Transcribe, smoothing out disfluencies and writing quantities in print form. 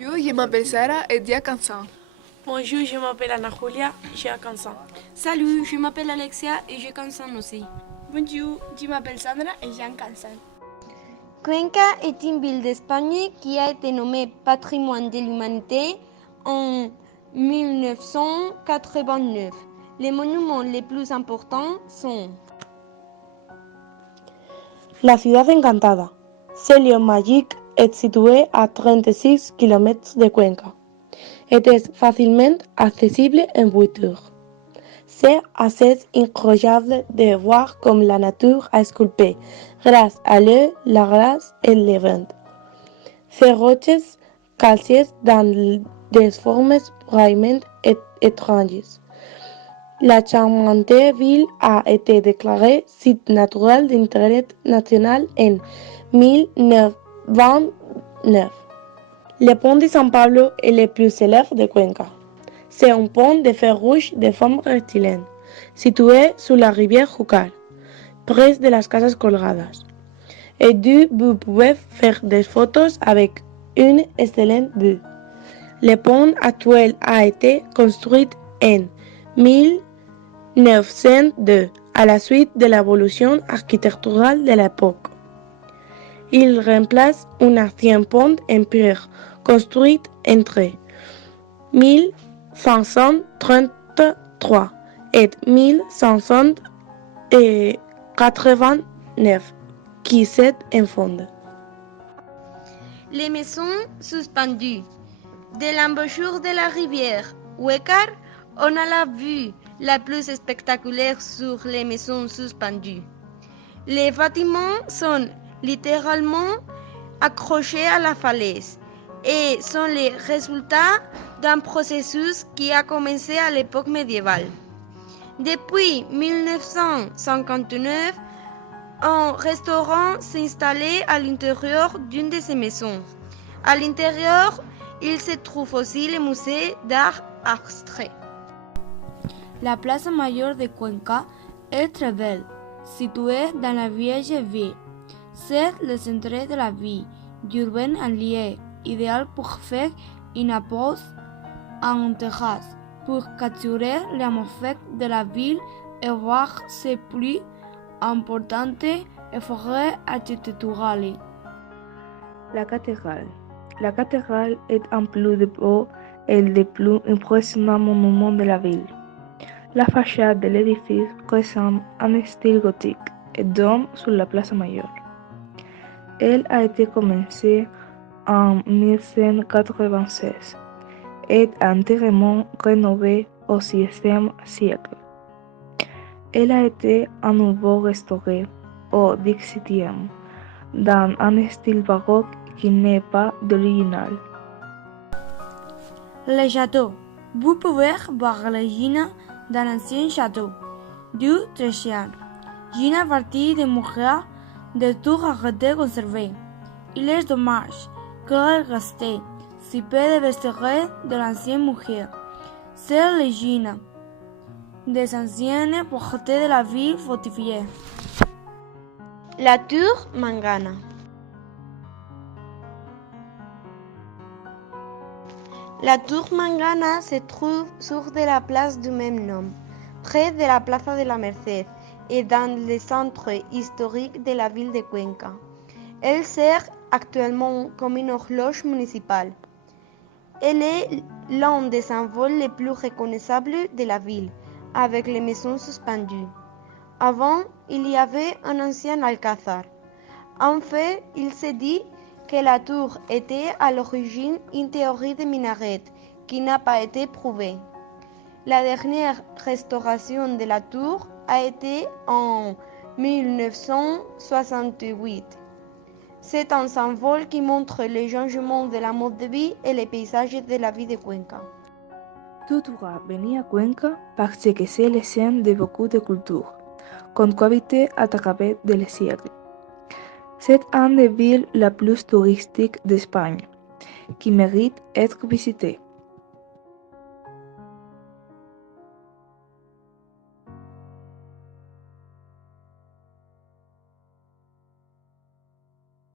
Je m'appelle Sarah et j'ai 15 ans. Bonjour, je m'appelle Ana Julia, j'ai 15 ans. Salut, je m'appelle Alexia et j'ai 15 ans aussi. Bonjour, je m'appelle Sandra et j'ai 15 ans. Cuenca est une ville d'Espagne qui a été nommée Patrimoine de l'Humanité en 1989. Les monuments les plus importants sont La ciudad encantada. Celio Magic est situé à 36 km de Cuenca. Et est facilement accessible en voiture. C'est assez incroyable de voir comme la nature a sculpté, grâce à l'eau, la glace et le vent, ces roches calcieuses dans des formes vraiment étranges. La charmante ville a été déclarée site naturel d'intérêt national en 1929. Le pont de San Pablo est le plus célèbre de Cuenca. C'est un pont de fer rouge de forme rectiligne, situé sur la rivière Júcar, près de las casas colgadas, et d'où vous pouvez faire des photos avec une excellente vue. Le pont actuel a été construit en 1902 à la suite de l'évolution architecturale de l'époque. Il remplace un ancien pont en pierre construit entre 1533 et 1589 qui s'est enfondé. les maisons suspendues. De l'embouchure de la rivière Júcar, on a la vue la plus spectaculaire sur les maisons suspendues. Les bâtiments sont littéralement accrochés à la falaise et sont les résultats d'un processus qui a commencé à l'époque médiévale. Depuis 1959, un restaurant s'est installé à l'intérieur d'une de ces maisons. À l'intérieur, il se trouve aussi le musée d'art abstrait. La Plaza Mayor de Cuenca est très belle, située dans la vieille ville. C'est le centre de la vie urbaine en lieu idéal pour faire une pause en terrasse, pour capturer l'atmosphère de la ville et voir ses plus importantes forêts architecturales. La cathédrale. La cathédrale est un plus de beau et le plus impressionnant monument de la ville. La façade de l'édifice présente un style gothique et donne sur la Plaza Mayor. Elle a été commencée en 1196 et est entièrement rénovée au XVIe siècle. Elle a été à nouveau restaurée au XVIIe dans un style baroque qui n'est pas d'original. Le château. Vous pouvez voir les ruines d'un ancien château du XIIIe. Une partie de murailles de tours a été conservée. Il est dommage qu'il reste si peu de vestiges de l'ancienne muraille. C'est les ruines des anciennes portes de la ville fortifiée. La tour Mangana. La tour Mangana se trouve sur de la place du même nom, près de la Plaza de la Merced et dans le centre historique de la ville de Cuenca. Elle sert actuellement comme une horloge municipale. Elle est l'un des symboles les plus reconnaissables de la ville, avec les maisons suspendues. Avant, il y avait un ancien alcázar. En fait, il se dit que la tour était à l'origine une théorie de minaret qui n'a pas été prouvée. La dernière restauration de la tour a été en 1968. C'est un symbole qui montre les changements de la mode de vie et les paysages de la vie de Cuenca. Tu dois venir à Cuenca parce que c'est le centre de beaucoup de cultures, qu'on cohabite à travers des siècles. C'est une des villes les plus touristiques d'Espagne, qui mérite d'être visitée.